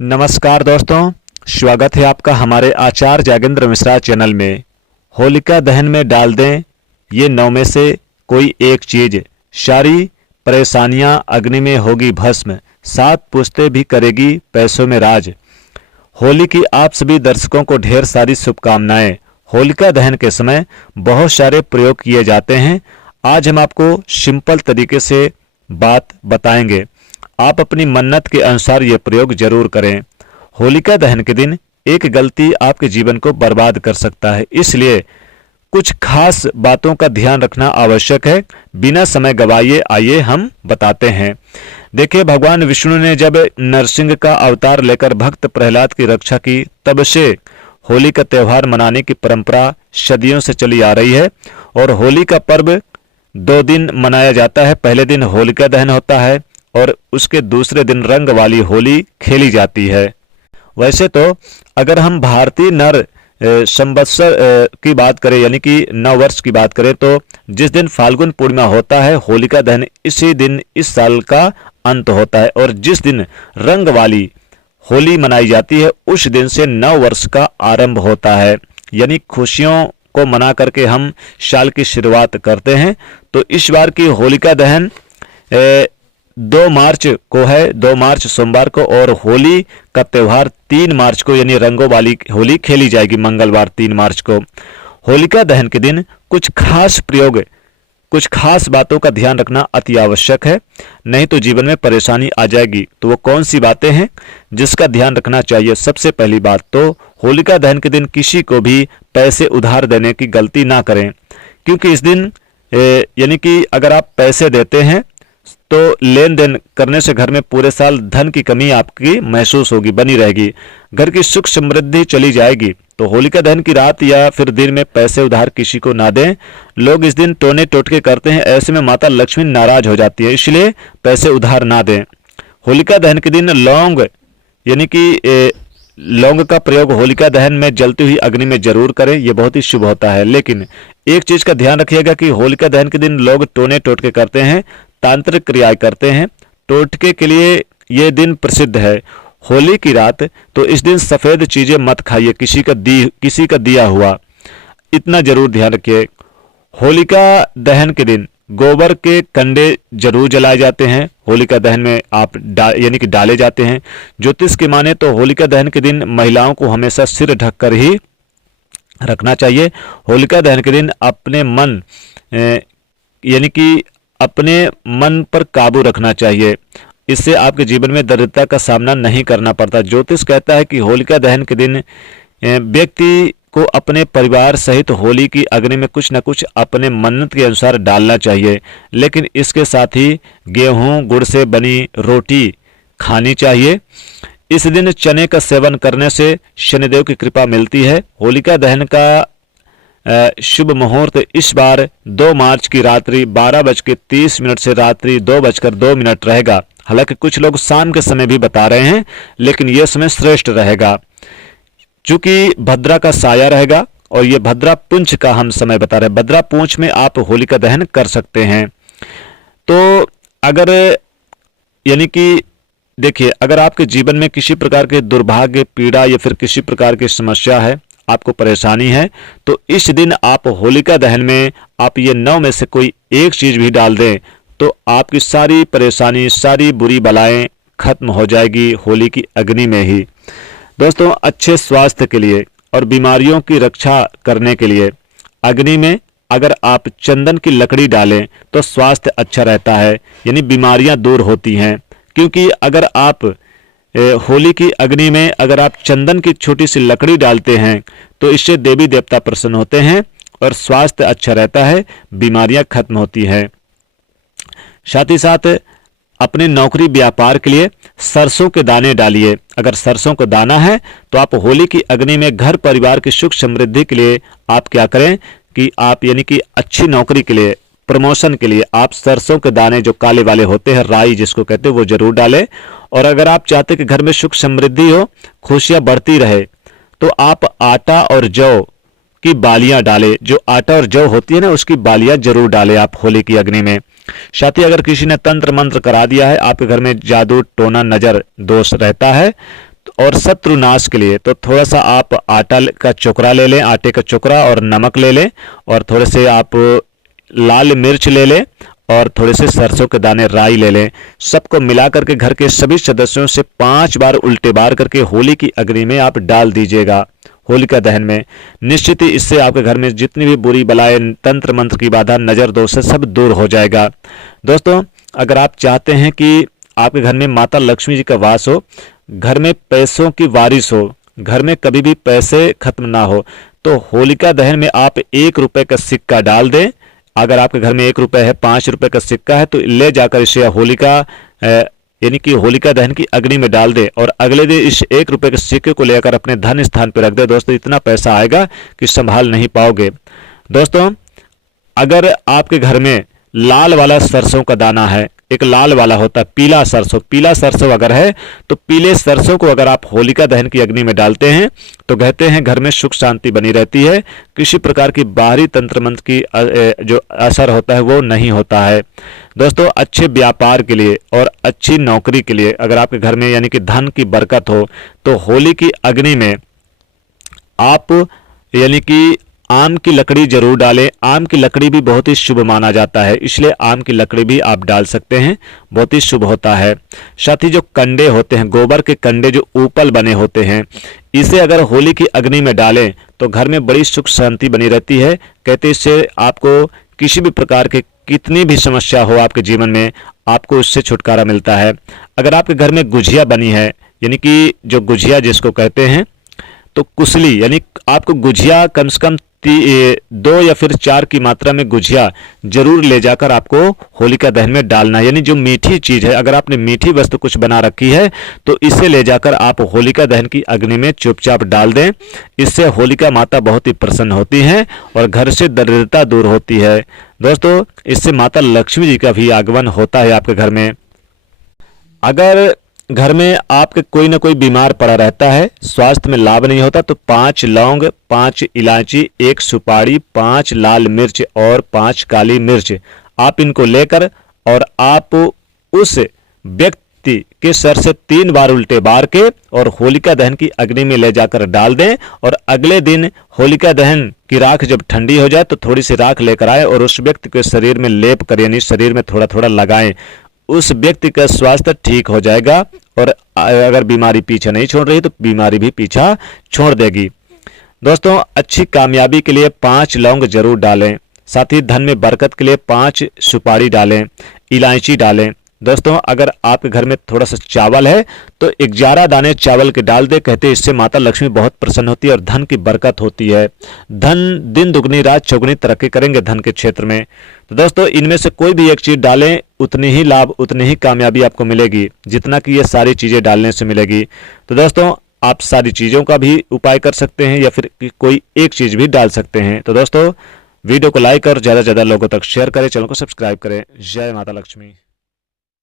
नमस्कार दोस्तों, स्वागत है आपका हमारे आचार्य जागेंद्र मिश्रा चैनल में। होलिका दहन में डाल दें ये 9 में से कोई एक चीज, सारी परेशानियां अग्नि में होगी भस्म, 7 पुश्तें भी करेगी पैसों में राज। होली की आप सभी दर्शकों को ढेर सारी शुभकामनाएं। होलिका दहन के समय बहुत सारे प्रयोग किए जाते हैं। आज हम आपको सिंपल तरीके से बात बताएंगे। आप अपनी मन्नत के अनुसार ये प्रयोग जरूर करें। होलिका दहन के दिन एक गलती आपके जीवन को बर्बाद कर सकता है, इसलिए कुछ खास बातों का ध्यान रखना आवश्यक है। बिना समय गवाए आइए हम बताते हैं। देखिए, भगवान विष्णु ने जब नरसिंह का अवतार लेकर भक्त प्रहलाद की रक्षा की, तब से होली का त्यौहार मनाने की परंपरा सदियों से चली आ रही है। और होली का पर्व 2 दिन मनाया जाता है। पहले दिन होलिका दहन होता है और उसके दूसरे दिन रंग वाली होली खेली जाती है। वैसे तो अगर हम भारतीय नर संवत्सर की बात करें, यानी कि नव वर्ष की बात करें, तो जिस दिन फाल्गुन पूर्णिमा होता है, होलिका दहन इसी दिन इस साल का अंत होता है। और जिस दिन रंग वाली होली मनाई जाती है, उस दिन से नव वर्ष का आरंभ होता है। यानी खुशियों को मना करके हम साल की शुरुआत करते हैं। तो इस बार की होलिका दहन 2 मार्च को है, 2 मार्च सोमवार को, और होली का त्यौहार 3 मार्च को, यानी रंगों वाली होली खेली जाएगी मंगलवार 3 मार्च को। होलिका दहन के दिन कुछ खास प्रयोग, कुछ खास बातों का ध्यान रखना अति आवश्यक है, नहीं तो जीवन में परेशानी आ जाएगी। तो वो कौन सी बातें हैं जिसका ध्यान रखना चाहिए? सबसे पहली बात तो होलिका दहन के दिन किसी को भी पैसे उधार देने की गलती ना करें, क्योंकि इस दिन यानी कि अगर आप पैसे देते हैं तो लेन देन करने से घर में पूरे साल धन की कमी आपकी महसूस होगी, बनी रहेगी, घर की सुख समृद्धि चली जाएगी। तो होलिका दहन की रात या फिर दिन में पैसे उधार किसी को ना दें। लोग इस दिन टोने टोटके करते हैं, ऐसे में माता लक्ष्मी नाराज हो जाती है, इसलिए पैसे उधार ना दें। होलिका दहन के दिन लौंग, यानी कि लौंग का प्रयोग होलिका दहन में जलती हुई अग्नि में जरूर करें, यह बहुत ही शुभ होता है। लेकिन एक चीज का ध्यान रखिएगा कि होलिका दहन के दिन लोग टोने टोटके करते हैं, तांत्रिक क्रियाएं करते हैं। टोटके के लिए यह दिन प्रसिद्ध है। होली की रात तो इस दिन सफेद चीजें मत खाइए, किसी का दिया हुआ, इतना जरूर ध्यान रखिए। होलिका दहन के दिन गोबर के कंडे जरूर जलाए जाते हैं। होलिका दहन में आप यानी कि डाले जाते हैं। ज्योतिष की माने तो होलिका दहन के दिन महिलाओं को हमेशा सिर ढककर ही रखना चाहिए। होलिका दहन के दिन अपने मन यानी कि अपने मन पर काबू रखना चाहिए, इससे आपके जीवन में दरिद्रता का सामना नहीं करना पड़ता। ज्योतिष कहता है कि होलिका दहन के दिन व्यक्ति को अपने परिवार सहित होली की अग्नि में कुछ न कुछ अपने मन्नत के अनुसार डालना चाहिए, लेकिन इसके साथ ही गेहूं गुड़ से बनी रोटी खानी चाहिए। इस दिन चने का सेवन करने से शनिदेव की कृपा मिलती है। होलिका दहन का शुभ मुहूर्त इस बार 2 मार्च की रात्रि 12:30 से रात्रि 2:02 रहेगा। हालांकि कुछ लोग शाम के समय भी बता रहे हैं, लेकिन यह समय श्रेष्ठ रहेगा, चूंकि भद्रा का साया रहेगा। और यह भद्रा पूंछ का हम समय बता रहे हैं। भद्रा पूंछ में आप होलिका दहन कर सकते हैं। तो अगर यानी कि देखिए, अगर आपके जीवन में किसी प्रकार के दुर्भाग्य, पीड़ा या फिर किसी प्रकार की समस्या है, आपको परेशानी है, तो इस दिन आप होलिका दहन में आप ये 9 में से कोई एक चीज भी डाल दें तो आपकी सारी परेशानी, सारी बुरी बलाएं खत्म हो जाएगी होली की अग्नि में ही। दोस्तों, अच्छे स्वास्थ्य के लिए और बीमारियों की रक्षा करने के लिए अग्नि में अगर आप चंदन की लकड़ी डालें तो स्वास्थ्य अच्छा रहता है, यानी बीमारियां दूर होती हैं। क्योंकि अगर आप होली की अग्नि में अगर आप चंदन की छोटी सी लकड़ी डालते हैं तो इससे देवी देवता प्रसन्न होते हैं और स्वास्थ्य अच्छा रहता है, बीमारियां खत्म होती हैं। साथ ही साथ अपने नौकरी व्यापार के लिए सरसों के दाने डालिए। अगर सरसों का दाना है तो आप होली की अग्नि में घर परिवार की सुख समृद्धि के लिए आप क्या करें कि आप यानी कि अच्छी नौकरी के लिए, प्रमोशन के लिए आप सरसों के दाने जो काले वाले होते हैं, राई जिसको कहते हैं, वो जरूर डालें। और अगर आप चाहते हैं कि घर में सुख समृद्धि हो, खुशियां बढ़ती रहे, तो आप आटा और जौ की बालियां डालें। जो आटा और जौ होती है ना, उसकी बालियां जरूर डालें आप होली की अग्नि में। साथ ही अगर किसी ने तंत्र मंत्र करा दिया है, आपके घर में जादू टोना नजर दोष रहता है, तो और शत्रुनाश के लिए तो थोड़ा सा आप आटा का चोकरा ले लें, आटे का चोकरा और नमक ले लें, और थोड़े से आप लाल मिर्च ले लें, और थोड़े से सरसों के दाने राई ले लें। सबको मिला करके घर के सभी सदस्यों से 5 बार उल्टे बार करके होली की अग्नि में आप डाल दीजिएगा, होलिका दहन में। निश्चित ही इससे आपके घर में जितनी भी बुरी बलाएं, तंत्र मंत्र की बाधा, नजर दोष सब दूर हो जाएगा। दोस्तों, अगर आप चाहते हैं कि आपके घर में माता लक्ष्मी जी का वास हो, घर में पैसों की बारिश हो, घर में कभी भी पैसे खत्म ना हो, तो होलिका दहन में आप 1 रुपए का सिक्का डाल दें। अगर आपके घर में 1 रुपए है, 5 रुपए का सिक्का है, तो ले जाकर इसे होलिका यानी कि होलिका दहन की अग्नि में डाल दे, और अगले दिन इस 1 रुपए के सिक्के को लेकर अपने धन स्थान पर रख दे। दोस्तों, इतना पैसा आएगा कि संभाल नहीं पाओगे। दोस्तों, अगर आपके घर में लाल वाला सरसों का दाना है, एक लाल वाला होता है पीला सरसों अगर है, तो पीले सरसों को अगर आप होलिका दहन की अग्नि में डालते हैं तो कहते हैं घर में सुख शांति बनी रहती है, किसी प्रकार की बाहरी तंत्र मंत्र की जो असर होता है वो नहीं होता है। दोस्तों, अच्छे व्यापार के लिए और अच्छी नौकरी के लिए अगर आपके घर में यानी कि धन की बरकत हो, तो होली की अग्नि में आप यानी कि आम की लकड़ी जरूर डालें। आम की लकड़ी भी बहुत ही शुभ माना जाता है, इसलिए आम की लकड़ी भी आप डाल सकते हैं, बहुत ही शुभ होता है। साथ ही जो कंडे होते हैं, गोबर के कंडे जो ऊपल बने होते हैं, इसे अगर होली की अग्नि में डालें तो घर में बड़ी सुख शांति बनी रहती है। कहते इससे आपको किसी भी प्रकार के कितनी भी समस्या हो आपके जीवन में, आपको उससे छुटकारा मिलता है। अगर आपके घर में गुझिया बनी है, यानी कि जो गुझिया जिसको कहते हैं, तो कुसली यानी आपको गुझिया कम से कम 2 या फिर 4 की मात्रा में गुझिया जरूर ले जाकर आपको होलिका दहन में डालना है। यानी जो मीठी चीज है, अगर आपने मीठी वस्तु कुछ बना रखी है तो इसे ले जाकर आप होलिका दहन की अग्नि में चुपचाप डाल दें। इससे होलिका माता बहुत ही प्रसन्न होती हैं और घर से दरिद्रता दूर होती है। दोस्तों, इससे माता लक्ष्मी जी का भी आगमन होता है आपके घर में। अगर घर में आपके कोई ना कोई बीमार पड़ा रहता है, स्वास्थ्य में लाभ नहीं होता, तो 5 लौंग, 5 इलायची, 1 सुपारी, 5 लाल मिर्च और 5 काली मिर्च, आप इनको लेकर और आप उस व्यक्ति के सर से 3 बार उल्टे बार के और होलिका दहन की अग्नि में ले जाकर डाल दें। और अगले दिन होलिका दहन की राख जब ठंडी हो जाए तो थोड़ी सी राख लेकर आए और उस व्यक्ति के शरीर में लेप कर यानी शरीर में थोड़ा थोड़ा लगाएं। उस व्यक्ति का स्वास्थ्य ठीक हो जाएगा, और अगर बीमारी पीछा नहीं छोड़ रही तो बीमारी भी पीछा छोड़ देगी। दोस्तों, अच्छी कामयाबी के लिए 5 लौंग जरूर डालें। साथ ही धन में बरकत के लिए 5 सुपारी डालें, इलायची डालें। दोस्तों, अगर आपके घर में थोड़ा सा चावल है तो 11 दाने चावल के डाल दे। कहते हैं इससे माता लक्ष्मी बहुत प्रसन्न होती है और धन की बरकत होती है। धन दिन दुगनी रात चौगुनी तरक्की करेंगे धन के क्षेत्र में। तो दोस्तों, इनमें से कोई भी एक चीज डालें, उतनी ही लाभ, उतनी ही कामयाबी आपको मिलेगी जितना कि ये सारी चीजें डालने से मिलेगी। तो दोस्तों, आप सारी चीजों का भी उपाय कर सकते हैं या फिर कोई एक चीज भी डाल सकते हैं। तो दोस्तों, वीडियो को लाइक और ज्यादा से ज्यादा लोगों तक शेयर करें, चैनल को सब्सक्राइब करें। जय माता लक्ष्मी।